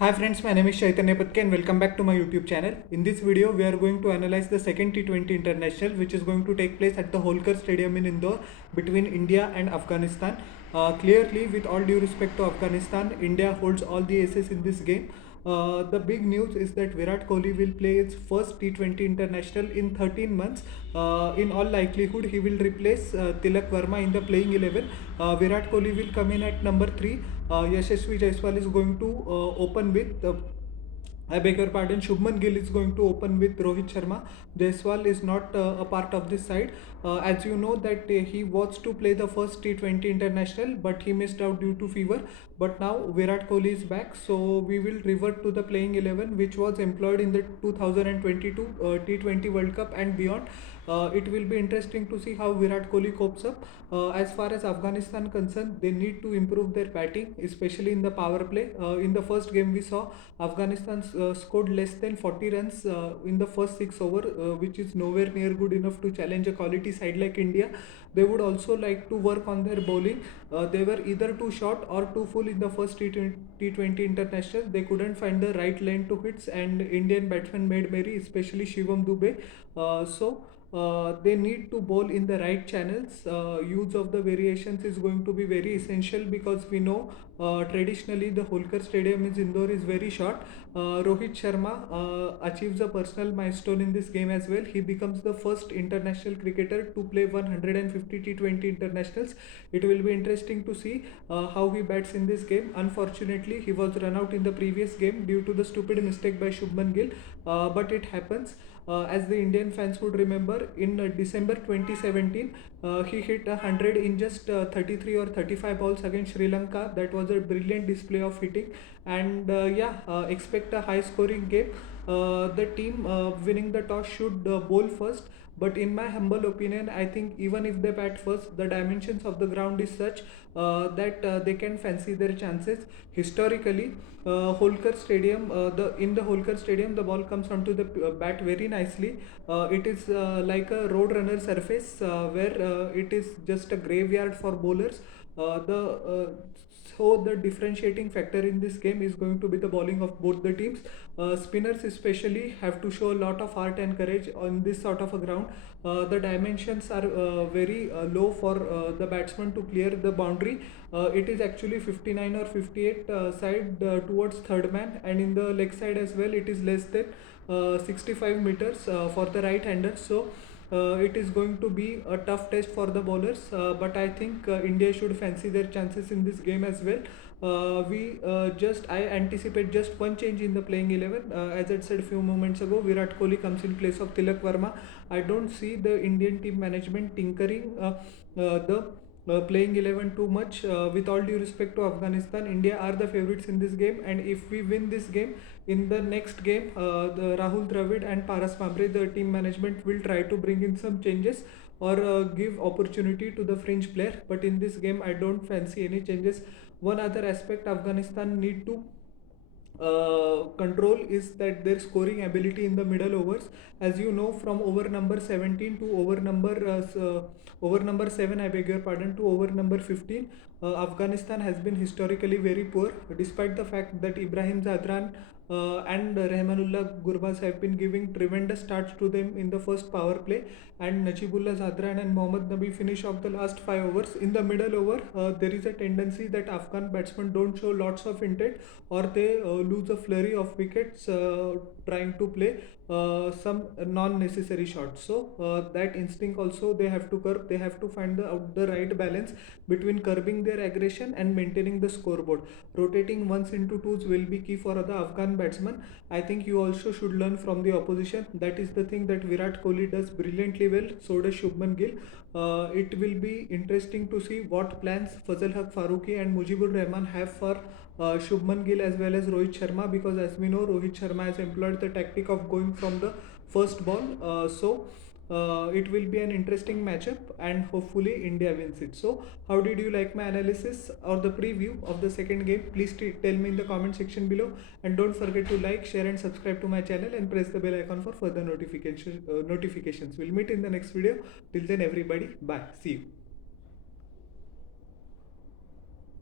Hi friends, my name is Chaitanya Patke and welcome back to my YouTube channel. In this video, we are going to analyze the second T20 International which is going to take place at the Holkar Stadium in Indore between India and Afghanistan. Clearly, with all due respect to Afghanistan, India holds all the aces in this game. The big news is that Virat Kohli will play its first T20 International in 13 months. In all likelihood, he will replace Tilak Verma in the playing 11. Virat Kohli will come in at number 3. Yashasvi Jaiswal is going to open with I beg your pardon, Shubman Gill is going to open with Rohit Sharma. Jaiswal is not a part of this side. As you know that he was to play the first T20 international but he missed out due to fever. But now Virat Kohli is back, so we will revert to the playing 11 which was employed in the 2022 T20 World Cup and beyond. It will be interesting to see how Virat Kohli copes up. As far as Afghanistan concerned, they need to improve their batting, especially in the power play. In the first game, we saw Afghanistan scored less than 40 runs in the first 6 overs, which is nowhere near good enough to challenge a quality side like India. They would also like to work on their bowling. They were either too short or too full in the first T20 international. They couldn't find the right lane to hits, and Indian batsmen made merry, especially Shivam Dube. They need to bowl in the right channels. Use of the variations is going to be very essential because we know traditionally the Holkar Stadium in Indore is very short. Rohit Sharma achieves a personal milestone in this game as well. He becomes the first international cricketer to play 150 T20 internationals. It will be interesting to see how he bats in this game. Unfortunately, he was run out in the previous game due to the stupid mistake by Shubman Gill, but it happens. As the Indian fans would remember, in December 2017, he hit 100 in just 33 or 35 balls against Sri Lanka. That was a brilliant display of hitting, and expect a high scoring game. The team winning the toss should bowl first, but in my humble opinion, I think even if they bat first, the dimensions of the ground is such that they can fancy their chances. Historically, Holkar Stadium, the in the Holkar Stadium, the ball comes onto the bat very nicely. It is like a road runner surface where it is just a graveyard for bowlers. So the differentiating factor in this game is going to be the bowling of both the teams. Spinners especially have to show a lot of art and courage on this sort of a ground. The dimensions are very low for the batsman to clear the boundary. It is actually 59 or 58 side towards third man, and in the leg side as well it is less than 65 meters for the right hander. So it is going to be a tough test for the bowlers, but I think India should fancy their chances in this game as well. I anticipate just one change in the playing 11. As I said a few moments ago, Virat Kohli comes in place of Tilak Verma. I don't see the Indian team management tinkering the playing 11 too much. With all due respect to Afghanistan, India are the favorites in this game, and if we win this game, in the next game, the Rahul Dravid and Paras Mamre, the team management will try to bring in some changes or give opportunity to the fringe player. But in this game, I don't fancy any changes. One other aspect Afghanistan need to control is that their scoring ability in the middle overs. As you know, from over number 17 to over number 7, I beg your pardon, to over number 15, Afghanistan has been historically very poor, despite the fact that Ibrahim Zadran and Rehmanullah Gurbaz have been giving tremendous starts to them in the first power play, and Najibullah Zadran and Mohammad Nabi finish off the last 5 overs. In the middle over, there is a tendency that Afghan batsmen don't show lots of intent, or they lose a flurry of wickets trying to play some non-necessary shots. So that instinct also they have to curb. They have to find the right balance between curbing their aggression and maintaining the scoreboard. Rotating ones into twos will be key for the Afghan batsmen. I think you also should learn from the opposition. That is the thing that Virat Kohli does brilliantly well. So does Shubman Gill. It will be interesting to see what plans Fazal Haq Farooqi and Mujibur Rahman have for Shubman Gill as well as Rohit Sharma, because as we know, Rohit Sharma has employed the tactic of going from the first ball. It will be an interesting matchup, and hopefully India wins it. So how did you like my analysis or the preview of the second game? Please tell me in the comment section below, and don't forget to like, share and subscribe to my channel and press the bell icon for further notifications. We'll meet in the next video. Till then everybody, bye, see you.